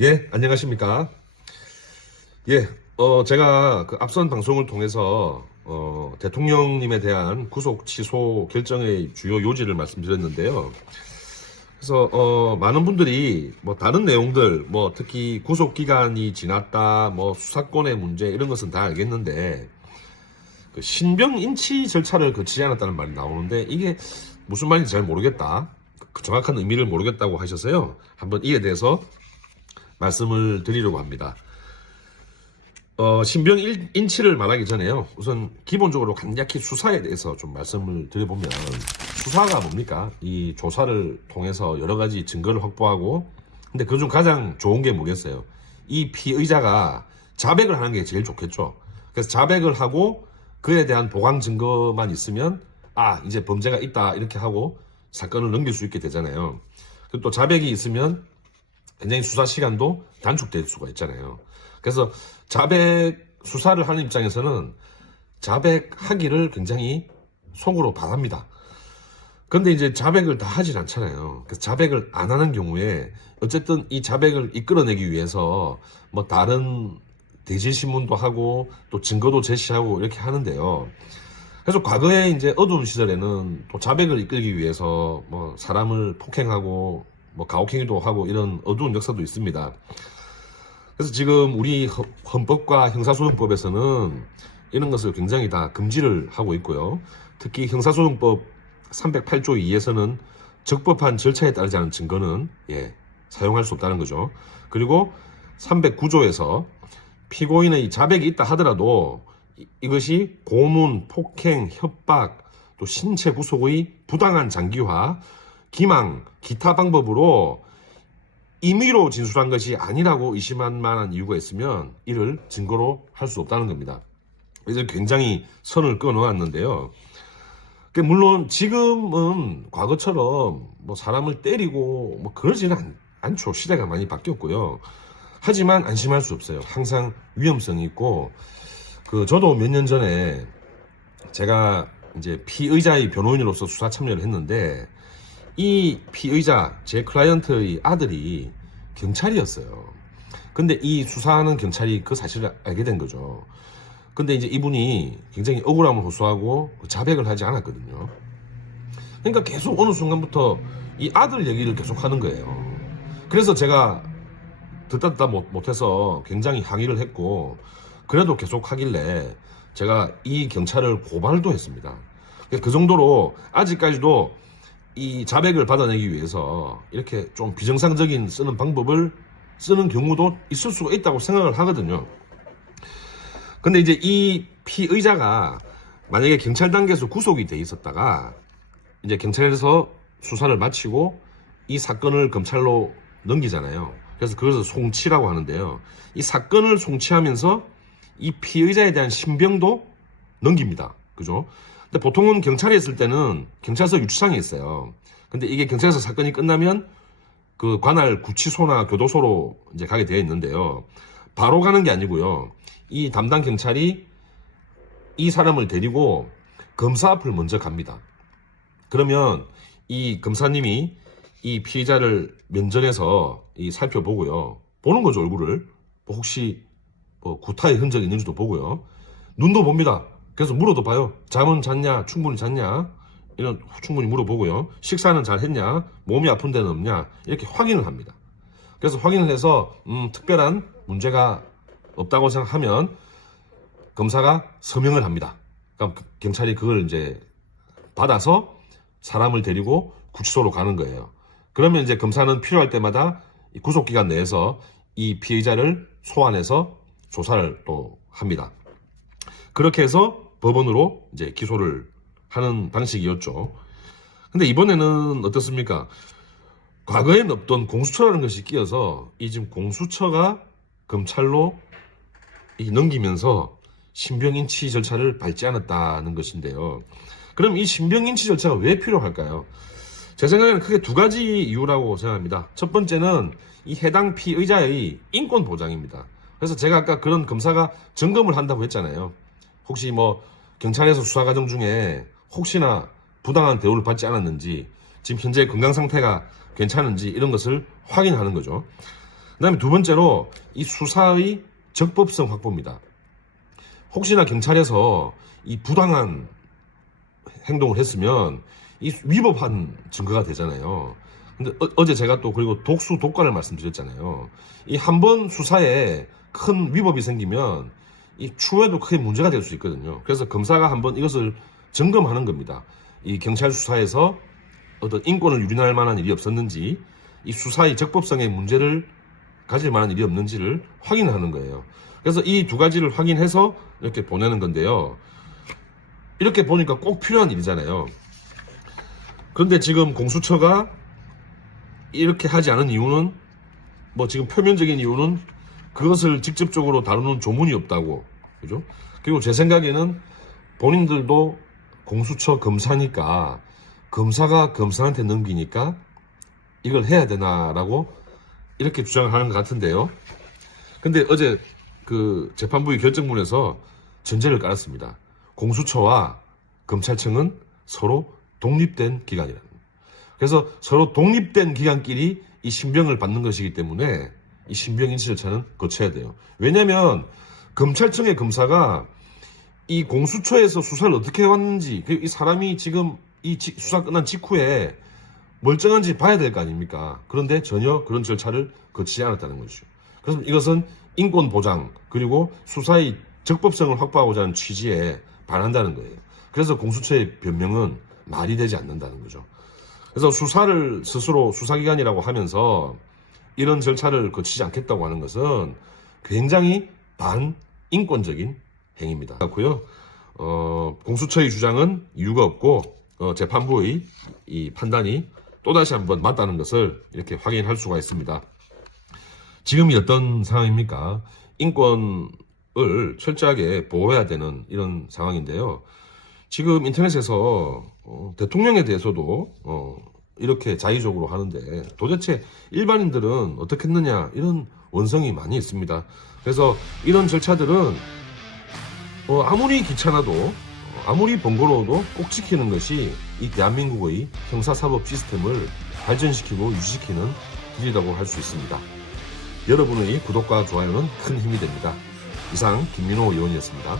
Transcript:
예, 안녕하십니까. 예, 제가 그 앞선 방송을 통해서, 대통령님에 대한 구속 취소 결정의 주요 요지를 말씀드렸는데요. 그래서, 많은 분들이 뭐 다른 내용들, 뭐 특히 구속 기간이 지났다, 뭐 수사권의 문제 이런 것은 다 알겠는데, 그 신병 인치 절차를 거치지 않았다는 말이 나오는데, 이게 무슨 말인지 잘 모르겠다. 그 정확한 의미를 모르겠다고 하셔서요. 한번 이에 대해서 말씀을 드리려고 합니다. 신병 인치를 말하기 전에요. 우선 기본적으로 간략히 수사에 대해서 좀 말씀을 드려보면, 수사가 뭡니까? 이 조사를 통해서 여러 가지 증거를 확보하고, 근데 그중 가장 좋은 게 뭐겠어요? 이 피의자가 자백을 하는 게 제일 좋겠죠. 그래서 자백을 하고 그에 대한 보강 증거만 있으면 이제 범죄가 있다 이렇게 하고 사건을 넘길 수 있게 되잖아요. 그리고 또 자백이 있으면 굉장히 수사 시간도 단축될 수가 있잖아요. 그래서 자백 수사를 하는 입장에서는 자백하기를 굉장히 속으로 바랍니다. 그런데 이제 자백을 다 하진 않잖아요. 그래서 자백을 안 하는 경우에 어쨌든 이 자백을 이끌어내기 위해서 뭐 다른 대질신문도 하고 또 증거도 제시하고 이렇게 하는데요. 그래서 과거에 이제 어두운 시절에는 또 자백을 이끌기 위해서 뭐 사람을 폭행하고 뭐 가혹행위도 하고 이런 어두운 역사도 있습니다. 그래서 지금 우리 헌법과 형사소송법에서는 이런 것을 굉장히 다 금지를 하고 있고요. 특히 형사소송법 308조 2에서는 적법한 절차에 따르지 않은 증거는 사용할 수 없다는 거죠. 그리고 309조에서 피고인의 자백이 있다 하더라도 이것이 고문, 폭행, 협박, 또 신체 구속의 부당한 장기화, 기망, 기타 방법으로 임의로 진술한 것이 아니라고 의심할 만한 이유가 있으면 이를 증거로 할 수 없다는 겁니다. 그래서 굉장히 선을 끊어놨는데요. 물론 지금은 과거처럼 뭐 사람을 때리고 뭐 그러지는 않죠. 시대가 많이 바뀌었고요. 하지만 안심할 수 없어요. 항상 위험성이 있고, 저도 몇 년 전에 제가 이제 피의자의 변호인으로서 수사 참여를 했는데, 이 피의자, 제 클라이언트의 아들이 경찰이었어요. 근데 이 수사하는 경찰이 그 사실을 알게 된 거죠. 근데 이제 이분이 굉장히 억울함을 호소하고 자백을 하지 않았거든요. 그러니까 계속 어느 순간부터 이 아들 얘기를 계속 하는 거예요. 그래서 제가 듣다 못해서 굉장히 항의를 했고, 그래도 계속 하길래 제가 이 경찰을 고발도 했습니다. 그 정도로 아직까지도 이 자백을 받아내기 위해서 이렇게 좀 비정상적인 쓰는 방법을 쓰는 경우도 있을 수가 있다고 생각을 하거든요. 근데 이제 이 피의자가 만약에 경찰 단계에서 구속이 돼 있었다가 이제 경찰에서 수사를 마치고 이 사건을 검찰로 넘기잖아요. 그래서 그것을 송치라고 하는데요. 이 사건을 송치하면서 이 피의자에 대한 신병도 넘깁니다. 그죠? 근데 보통은 경찰에 있을 때는 경찰서 유치장에 있어요. 근데 이게 경찰에서 사건이 끝나면 그 관할 구치소나 교도소로 이제 가게 되어 있는데요. 바로 가는 게 아니고요. 이 담당 경찰이 이 사람을 데리고 검사 앞을 먼저 갑니다. 그러면 이 검사님이 이 피의자를 면전에서 살펴보고요. 보는 거죠, 얼굴을. 혹시 뭐 구타의 흔적이 있는지도 보고요. 눈도 봅니다. 그래서 물어도 봐요. 잠은 잤냐? 충분히 잤냐? 이런 충분히 물어보고요. 식사는 잘 했냐? 몸이 아픈 데는 없냐? 이렇게 확인을 합니다. 그래서 확인을 해서 특별한 문제가 없다고 생각하면 검사가 서명을 합니다. 그럼 경찰이 그걸 이제 받아서 사람을 데리고 구치소로 가는 거예요. 그러면 이제 검사는 필요할 때마다 구속기간 내에서 이 피의자를 소환해서 조사를 또 합니다. 그렇게 해서 법원으로 이제 기소를 하는 방식이었죠. 근데 이번에는 어떻습니까? 과거엔 없던 공수처라는 것이 끼어서 이 지금 공수처가 검찰로 넘기면서 신병인치 절차를 밟지 않았다는 것인데요. 그럼 이 신병인치 절차가 왜 필요할까요? 제 생각에는 크게 두 가지 이유라고 생각합니다. 첫 번째는 이 해당 피의자의 인권 보장입니다. 그래서 제가 아까 그런 검사가 점검을 한다고 했잖아요. 혹시 뭐 경찰에서 수사 과정 중에 혹시나 부당한 대우를 받지 않았는지, 지금 현재 건강 상태가 괜찮은지 이런 것을 확인하는 거죠. 그다음에 두 번째로 이 수사의 적법성 확보입니다. 혹시나 경찰에서 이 부당한 행동을 했으면 이 위법한 증거가 되잖아요. 근데 어제 제가 또 그리고 독수 독과를 말씀드렸잖아요. 이 한 번 수사에 큰 위법이 생기면 이 추후에도 크게 문제가 될 수 있거든요. 그래서 검사가 한번 이것을 점검하는 겁니다. 이 경찰 수사에서 어떤 인권을 유린할 만한 일이 없었는지, 이 수사의 적법성에 문제를 가질 만한 일이 없는지를 확인하는 거예요. 그래서 이 두 가지를 확인해서 이렇게 보내는 건데요. 이렇게 보니까 꼭 필요한 일이잖아요. 그런데 지금 공수처가 이렇게 하지 않은 이유는, 뭐 지금 표면적인 이유는 그것을 직접적으로 다루는 조문이 없다고, 그죠? 그리고 제 생각에는 본인들도 공수처 검사니까, 검사가 검사한테 넘기니까 이걸 해야 되나라고 이렇게 주장을 하는 것 같은데요. 근데 어제 그 재판부의 결정문에서 전제를 깔았습니다. 공수처와 검찰청은 서로 독립된 기관이라는. 그래서 서로 독립된 기관끼리 이 신병을 받는 것이기 때문에 이 신병 인지 절차는 거쳐야 돼요. 왜냐하면 검찰청의 검사가 이 공수처에서 수사를 어떻게 해왔는지, 이 사람이 지금 이 수사 끝난 직후에 멀쩡한지 봐야 될 거 아닙니까? 그런데 전혀 그런 절차를 거치지 않았다는 것이죠. 그래서 이것은 인권 보장 그리고 수사의 적법성을 확보하고자 하는 취지에 반한다는 거예요. 그래서 공수처의 변명은 말이 되지 않는다는 거죠. 그래서 수사를 스스로 수사기관이라고 하면서 이런 절차를 거치지 않겠다고 하는 것은 굉장히 반인권적인 행위입니다. 그렇고요. 공수처의 주장은 이유가 없고 재판부의 이 판단이 또다시 한번 맞다는 것을 이렇게 확인할 수가 있습니다. 지금이 어떤 상황입니까? 인권을 철저하게 보호해야 되는 이런 상황인데요. 지금 인터넷에서 대통령에 대해서도 이렇게 자의적으로 하는데 도대체 일반인들은 어떻게 했느냐 이런 원성이 많이 있습니다. 그래서 이런 절차들은 아무리 귀찮아도 아무리 번거로워도 꼭 지키는 것이 이 대한민국의 형사사법 시스템을 발전시키고 유지시키는 길이라고 할 수 있습니다. 여러분의 구독과 좋아요는 큰 힘이 됩니다. 이상 김민호 의원이었습니다.